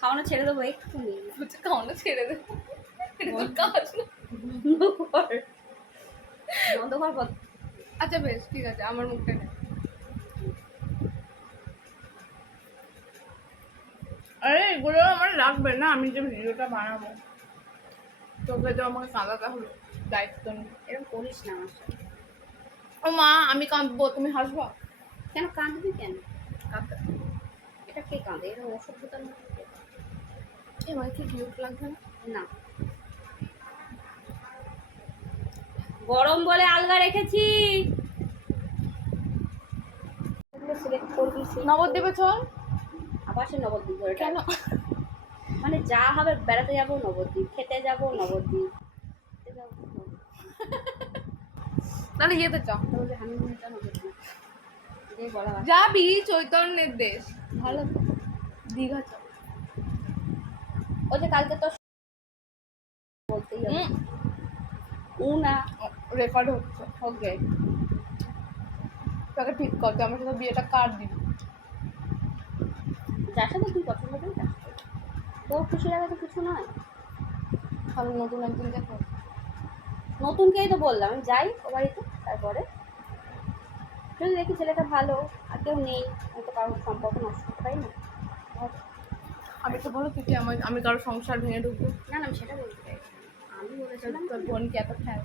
খাওয়ানো ছেড়ে দেবো হচ্ছে খাওয়ানো ছেড়ে দেবো কাজ বন্ধ কর বন্ধ। আচ্ছা বেশ ঠিক আছে আমার মুখটা নেই আরে এগুলো আমার লাগবে না আমি যে ভিডিওটা বানাবো। তোকে তো আমাকে কাঁদাতে হলো দায়িত্ব নেই এরকম করিস না আমার সাথে। ও মা আমি কাঁদবো তুমি হাসবা? কেন কাঁদবি কেন? কাঁদতে এটা কে কাঁদে এরকম অসভ্যতার মতো কে কাঁদে? এ ভাই কি লাগছে না? গরম বলে আলগা রেখেছি। নবদ্বীপে চল আবার সে নবদ্বীপ ধরে কেন? মানে যা হবে বেড়াতে যাব নবদ্বীপ খেতে যাব নবদ্বীপ যাব তাহলে ইয়েতে চ তাহলে হানিমুনে যা নবদ্বীপ বলা হয়। যাবি চৈতন্যের দেশ। ভালো তো দীঘা চল ওই যে কালকে তো বলতেই উ না রেকর্ড হচ্ছে ওকে। তাকে ঠিক কর তুই আমার সাথে বিয়েটা কার দিবি যার সাথে তুই পছন্দ করি তার খুশি লাগে তো কিছু নয়। আমি নতুন একদিন দেখো নতুনকেই তো বললাম আমি যাই ও বাড়িতে তারপরে। যদি দেখি ছেলেটা ভালো কেউ নেই আমি তো কারোর সম্পর্ক নষ্ট করতে পারি না। আমি তো বলো তুই কি আমার আমি কারোর সংসার ভেঙে ঢুকবো? না না আমি সেটা বলতে চাই না। আমি বলেছিলাম তোর বোনকে এত ফ্যান